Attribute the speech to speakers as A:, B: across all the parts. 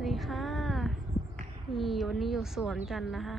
A: สวัสดีค่ะ นี่วันนี้อยู่สวนกันนะคะ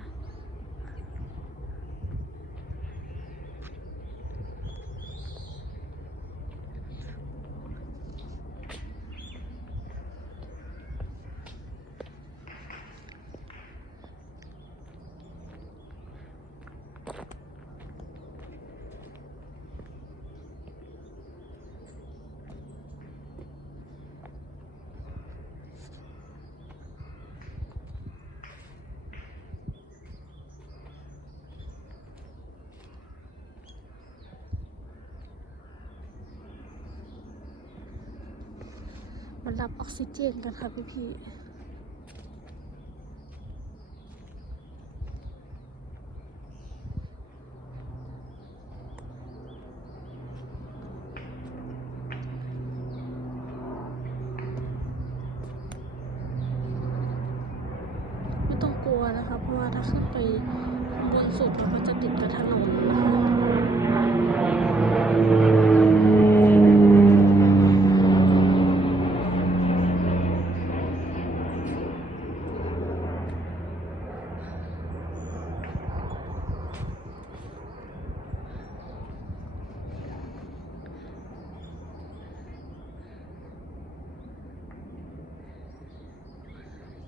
A: มันรับออกซิเจนกันค่ะพี่พี่ไม่ต้องกลัวนะคะ เพราะว่าถ้าขึ้นไปบนสุดเราก็จะติดกับถนนนะคะ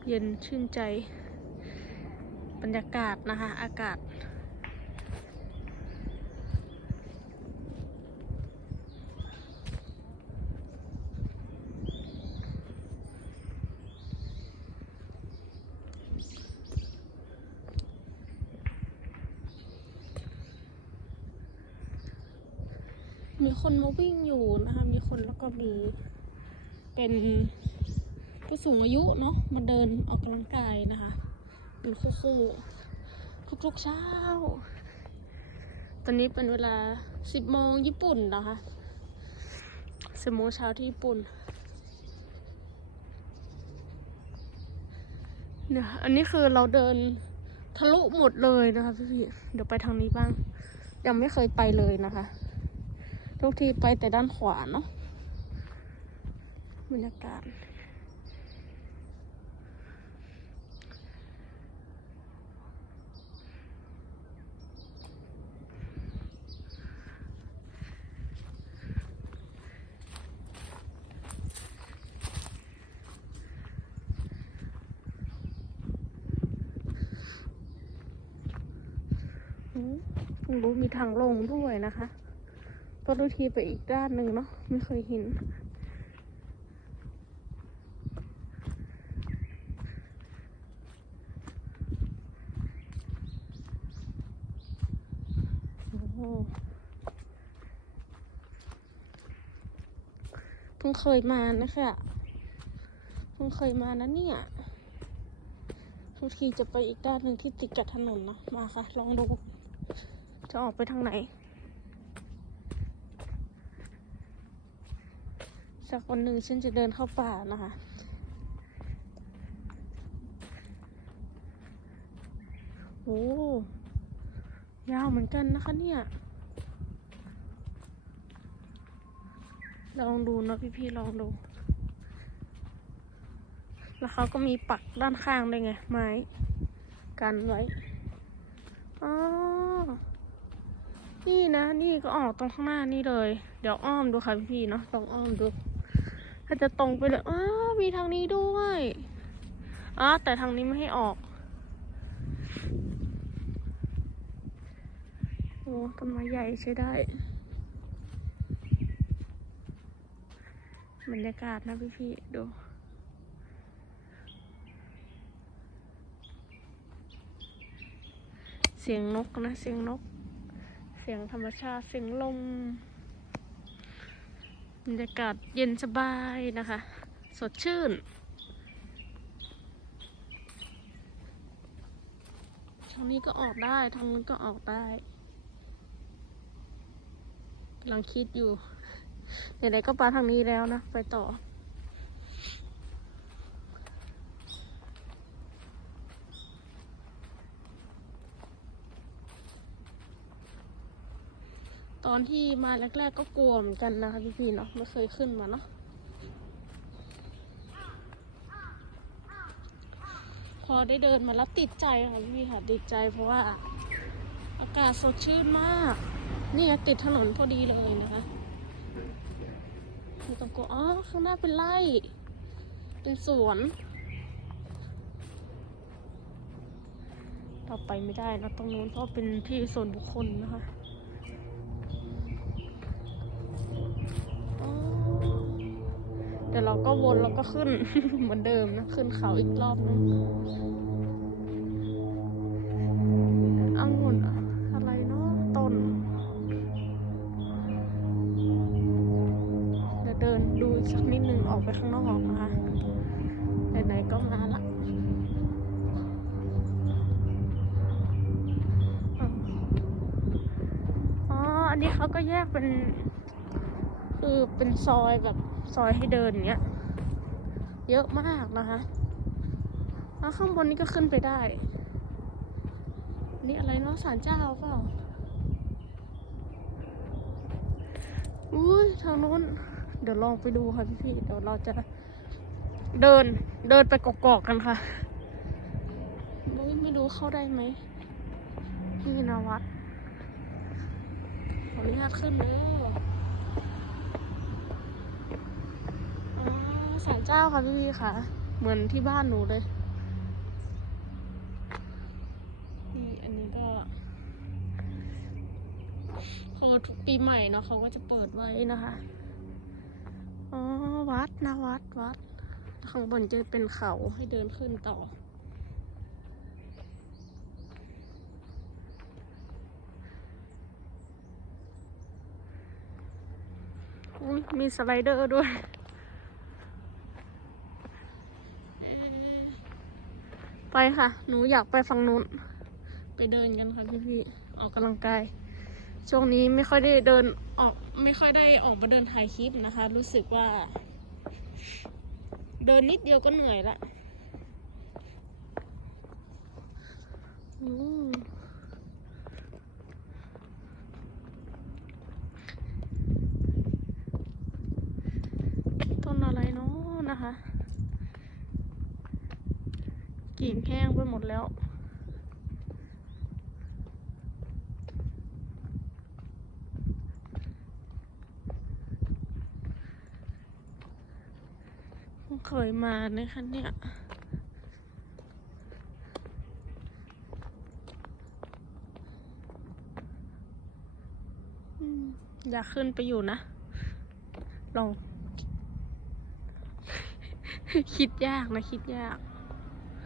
A: เย็นชื่นใจ บรรยากาศนะคะ อากาศ มีคนมาวิ่งอยู่นะคะ มีคนแล้วก็มีเป็น ผู้สูงอายุเนาะมาเดินออกกำลังกายนะคะอยู่คู่ๆทุกๆเช้า ตอนนี้เป็นเวลา10โมงญี่ปุ่นนะคะ10โมงเช้าที่ญี่ปุ่นเนี่ยอันนี้คือเราเดินทะลุหมดเลยนะคะพี่ๆเดี๋ยวไปทางนี้บ้าง ยังไม่เคยไปเลยนะคะ ทุกทีไปแต่ด้านขวาเนาะบรรยากาศ รู้มีทางลงด้วยนะคะตอนทุกทีไปอีกด้านหนึ่งเนาะไม่เคยเห็นโอ้โหเพิ่งเคยมานะคะเพิ่งเคยมานะเนี่ยทุกทีจะไปอีกด้านหนึ่งที่ติดกับถนนเนาะมาค่ะ ลองดู จะออกไปทางไหน สักวันหนึ่งฉันจะเดินเข้าป่านะคะ โอ้ยาวเหมือนกันนะคะเนี่ย ลองดูนะพี่ๆลองดู แล้วเขาก็มีปักด้านข้างด้วยไง ไม้ กันไว้ อ๋อ นี่นะนี่ก็ออกตรงข้างหน้านี่เลย เดี๋ยวอ้อมดูค่ะพี่ๆเนาะลองอ้อมดู ถ้าจะตรงไปเลยอ้ามีทางนี้ด้วยอ๋อแต่ทางนี้ไม่ให้ออกโอ้ต้นไม้ใหญ่ใช้ได้ บรรยากาศนะพี่ๆดูเสียงนกนะ เสียงนก เสียงธรรมชาติเสียงลมบรรยากาศเย็นสบายนะคะ สดชื่น ทางนี้ก็ออกได้ ทางนู้นก็ออกได้กำลังคิดอยู่เดี๋ยวไหนก็ไปทางนี้แล้วนะ ไปต่อ ตอนที่มาแรก ๆ ก็กลัวเหมือนกันนะคะพี่ๆเนาะไม่เคยขึ้นมาเนาะพอได้เดินมาแล้วติดใจค่ะพี่ค่ะติดใจเพราะว่าอากาศสดชื่นมาก นี่ติดถนนพอดีเลยนะคะอยู่ตรงก็อ๋อข้างหน้าเป็นไร่ เป็นสวน เราไปไม่ได้นะตรงนู้นเพราะเป็นที่ส่วนบุคคลนะคะอ๋อ เดี๋ยวเราก็วนแล้วก็ขึ้นเหมือนเดิมนะ ขึ้นเขาอีกรอบนึงองุ่นอะอะไรเนาะต้นเดี๋ยวเดินดูสักนิดนึงออกไปข้างนอกนะคะไหนๆก็มาละอ๋ออันนี้เขาก็แยกเป็น คือเป็นซอยแบบ ซอยให้เดินเงี้ย เยอะมากนะคะแล้วข้างบนนี้ก็ขึ้นไปได้ นี่อะไรเนาะศาลเจ้าเปล่าอุ้ยทางนู้น เดี๋ยวลองไปดูค่ะพี่พี่ๆเดี๋ยวเราจะเดินเดินไปกอกๆกันค่ะอุ๊ยไม่รู้เข้าได้ไหมนี่นะวัดขออนุญาตขึ้นเลยอ๋อ ศาลเจ้าค่ะพี่ค่ะ เหมือนที่บ้านหนูเลยนี่อันนี้ก็พอทุกปีใหม่เนาะเขาก็จะเปิดไว้นะคะอ๋อวัดนะวัดวัด ข้างบนจะเป็นเขาให้เดินขึ้นต่อมีสไลเดอร์ด้วยเอ๊ะ ไปค่ะ หนูอยากไปฝั่งนู้น ไปเดินกันค่ะพี่ๆออกกำลังกาย ช่วงนี้ไม่ค่อยได้เดินออกไม่ค่อยได้ออกมาเดินถ่ายคลิปนะคะ รู้สึกว่า เดินนิดเดียวก็เหนื่อยละอืมต้นอะไรเนาะนะคะ กิ่งแห้งไปหมดแล้วเพิ่งเคยมานะคะเนี่ยอืมอยากขึ้นไปอยู่นะ ลอง คิดยากนะ คิดยาก